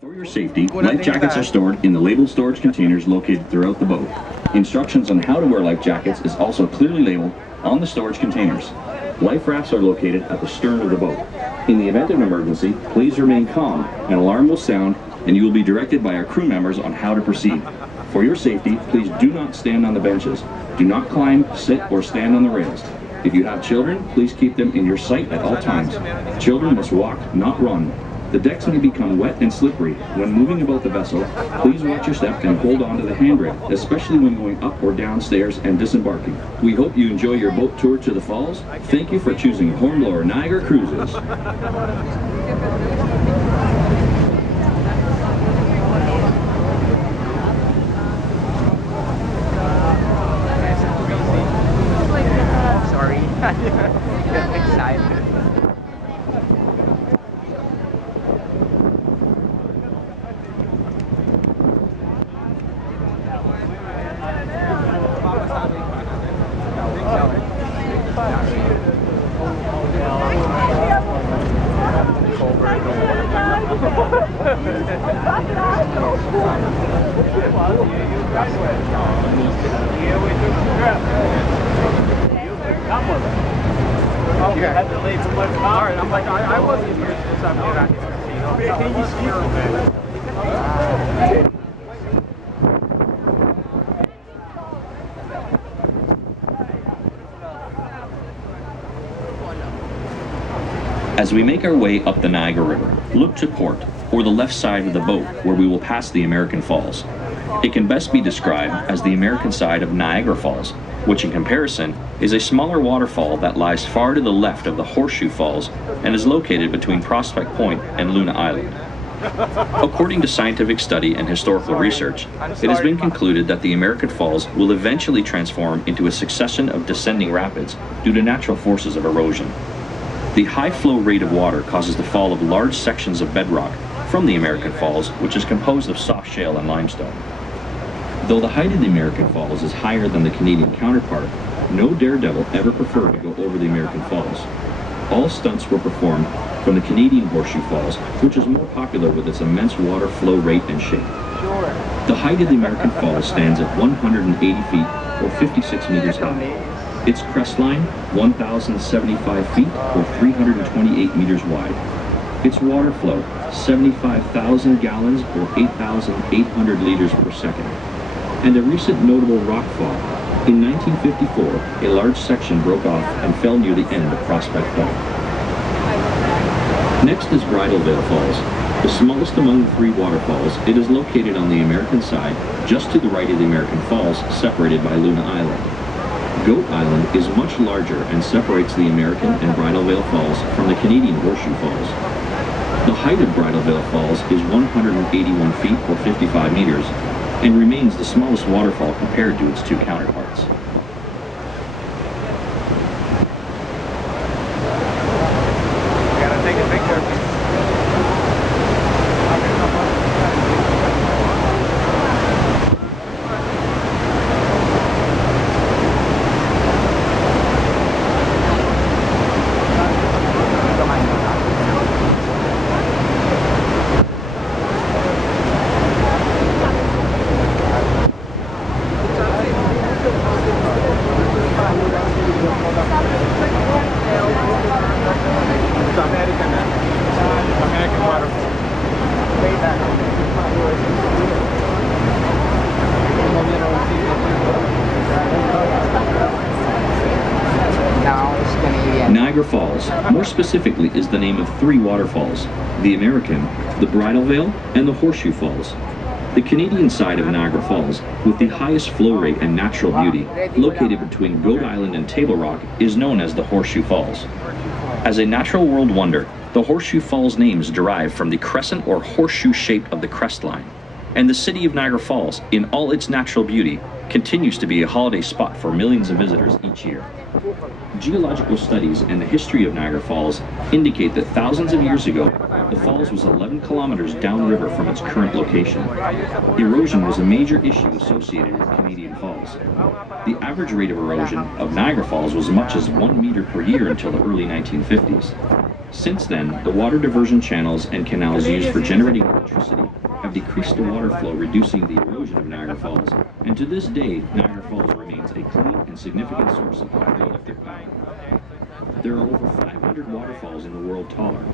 For your safety, life jackets are stored in the labeled storage containers located throughout the boat. Instructions on how to wear life jackets is also clearly labeled on the storage containers. Life rafts are located at the stern of the boat. In the event of an emergency, please remain calm. An alarm will sound and you will be directed by our crew members on how to proceed. For your safety, please do not stand on the benches. Do not climb, sit, or stand on the rails. If you have children, please keep them in your sight at all times. Children must walk, not run. The decks may become wet and slippery. When moving about the vessel, please watch your step and hold on to the handrail, especially when going up or down stairs and disembarking. We hope you enjoy your boat tour to the falls. Thank you for choosing Hornblower Niagara Cruises. Sorry. Get excited. Okay. Had to leave so much. All right, I'm like, I wasn't here since I've been out here. Can you see it? As we make our way up the Niagara River, look to port, or the left side of the boat, where we will pass the American Falls. It can best be described as the American side of Niagara Falls, which in comparison is a smaller waterfall that lies far to the left of the Horseshoe Falls and is located between Prospect Point and Luna Island. According to scientific study and historical research, it has been concluded that the American Falls will eventually transform into a succession of descending rapids due to natural forces of erosion. The high flow rate of water causes the fall of large sections of bedrock from the American Falls, which is composed of soft shale and limestone. Though the height of the American Falls is higher than the Canadian counterpart, no daredevil ever preferred to go over the American Falls. All stunts were performed from the Canadian Horseshoe Falls, which is more popular with its immense water flow rate and shape. The height of the American Falls stands at 180 feet or 56 meters high. Its crestline, 1,075 feet or 328 meters wide. Its water flow, 75,000 gallons or 8,800 liters per second. And a recent notable rock fall. In 1954, a large section broke off and fell near the end of Prospect Point. Next is Bridal Veil Falls. The smallest among the three waterfalls, it is located on the American side, just to the right of the American Falls, separated by Luna Island. Goat Island is much larger and separates the American and Bridal Veil Falls from the Canadian Horseshoe Falls. The height of Bridal Veil Falls is 181 feet or 55 meters, and remains the smallest waterfall compared to its two counterparts. Gotta take a picture. American waterfall. Niagara Falls, more specifically, is the name of three waterfalls: the American, the Bridal Veil, and the Horseshoe Falls. The Canadian side of Niagara Falls, with the highest flow rate and natural beauty, located between Goat Island and Table Rock, is known as the Horseshoe Falls. As a natural world wonder, the Horseshoe Falls name is derived from the crescent or horseshoe shape of the crestline. And the city of Niagara Falls, in all its natural beauty, continues to be a holiday spot for millions of visitors each year. Geological studies and the history of Niagara Falls indicate that thousands of years ago, the falls was 11 kilometers downriver from its current location. Erosion was a major issue associated with Canadian Falls. The average rate of erosion of Niagara Falls was as much as 1 meter per year until the early 1950s. Since then, the water diversion channels and canals used for generating electricity have decreased the water flow, reducing the erosion of Niagara Falls, and to this day, Niagara Falls remains a clean and significant source of hydroelectric power. There are over 500 waterfalls in the world taller,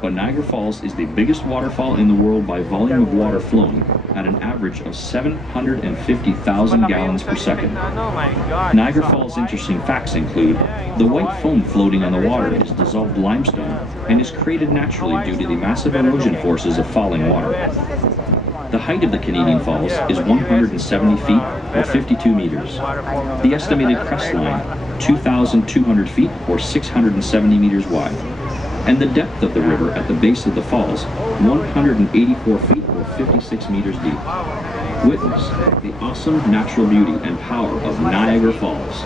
but Niagara Falls is the biggest waterfall in the world by volume of water flowing at an average of 750,000 gallons per second. Niagara Falls' interesting facts include the white foam floating on the water is dissolved limestone and is created naturally due to the massive erosion forces of falling water. The height of the Canadian Falls is 170 feet or 52 meters. The estimated crest line, 2,200 feet or 670 meters wide. And the depth of the river at the base of the falls, 184 feet or 56 meters deep. Witness the awesome natural beauty and power of Niagara Falls.